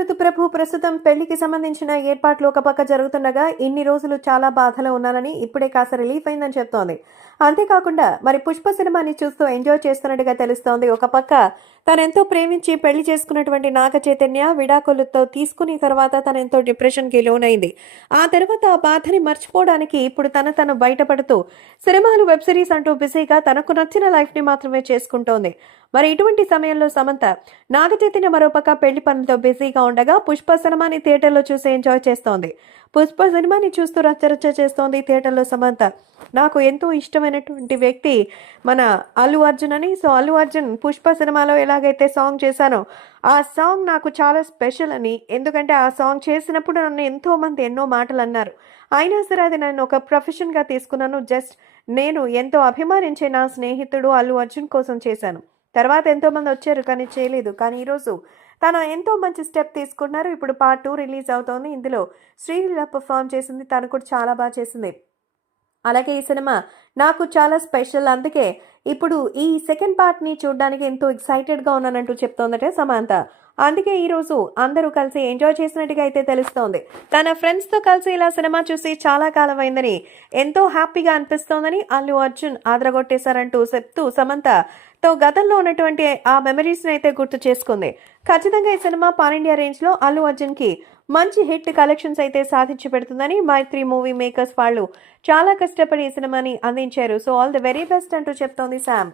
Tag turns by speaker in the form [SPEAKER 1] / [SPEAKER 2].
[SPEAKER 1] దశరథ ప్రభు ప్రస్తుతం పెళ్ళికి సంబంధించిన ఏర్పాట్లు ఒక పక్క జరుగుతుండగా ఇన్ని రోజులు చాలా బాధలో ఉన్నానని ఇప్పుడే కాస్త రిలీఫ్ అయిందని చెప్తోంది. అంతేకాకుండా మరి పుష్ప సినిమాని చూస్తూ ఎంజాయ్ చేస్తున్నట్టుగా తెలుస్తోంది. ఒక పక్క తనెంతో ప్రేమించి పెళ్ళి చేసుకున్నటువంటి నాగ చైతన్య విడాకులతో తీసుకుని తర్వాత తనెంతో డిప్రెషన్కి లోనైంది. ఆ తర్వాత ఆ బాధని మర్చిపోవడానికి ఇప్పుడు తన తను బయటపడుతూ సినిమాలు వెబ్ సిరీస్ అంటూ బిజీగా తనకు నచ్చిన లైఫ్ని మాత్రమే చేసుకుంటోంది. మరి ఇటువంటి సమయంలో సమంత నాగచైతన్య మరోపక్క పెళ్ళి పనులతో బిజీగా ఉండగా పుష్ప సినిమాని థియేటర్లో చూసి ఎంజాయ్ చేస్తోంది. పుష్ప సినిమాని చూస్తూ రచ్చరచ్చ చేస్తోంది థియేటర్లో సమంత. నాకు ఎంతో ఇష్టమైనటువంటి వ్యక్తి మన అల్లు అర్జున్ అని. సో అల్లు అర్జున్ పుష్ప సినిమాలో ఎలాగైతే సాంగ్ చేశానో ఆ సాంగ్ నాకు చాలా స్పెషల్ అని. ఎందుకంటే ఆ సాంగ్ చేసినప్పుడు నన్ను ఎంతో మంది ఎన్నో మాటలు అన్నారు. అయినా సరే అది నేను ఒక ప్రొఫెషన్గా తీసుకున్నాను. జస్ట్ నేను ఎంతో అభిమానించే నా స్నేహితుడు అల్లు అర్జున్ కోసం చేశాను. తర్వాత ఎంతోమంది వచ్చారు కానీ చేయలేదు. కానీ ఈరోజు తను ఎంతో మంచి స్టెప్ తీసుకున్నారు. ఇప్పుడు పార్ట్ టూ రిలీజ్ అవుతోంది. ఇందులో శ్రీలీల పర్ఫామ్ చేసింది. తను కూడా చాలా బాగా చేసింది. అలాగే ఈ సినిమా నాకు చాలా స్పెషల్. అందుకే ఇప్పుడు ఈ సెకండ్ పార్ట్ని చూడడానికి ఎంతో ఎక్సైటెడ్గా ఉన్నానంటూ చెప్తోందట సమాంత. అందుకే ఈరోజు అందరూ కలిసి ఎంజాయ్ చేసినట్టుగా అయితే తెలుస్తోంది. తన ఫ్రెండ్స్తో కలిసి ఇలా సినిమా చూసి చాలా కాలం అయిందని ఎంతో హ్యాపీగా అనిపిస్తోందని అల్లు అర్జున్ ఆదరగొట్టేశారంటూ చెప్తూ సమంత తో గతంలో ఉన్నటువంటి ఆ మెమరీస్ని అయితే గుర్తు చేసుకుంది. ఖచ్చితంగా ఈ సినిమా పాన్ ఇండియా రేంజ్లో అల్లు అర్జున్కి మంచి హిట్ కలెక్షన్స్ అయితే సాధించి పెడుతుందని మైత్రి మూవీ మేకర్స్ వాళ్ళు చాలా కష్టపడి ఈ సినిమాని అందించారు. So all the very best అంటూ చెప్తోంది శామ్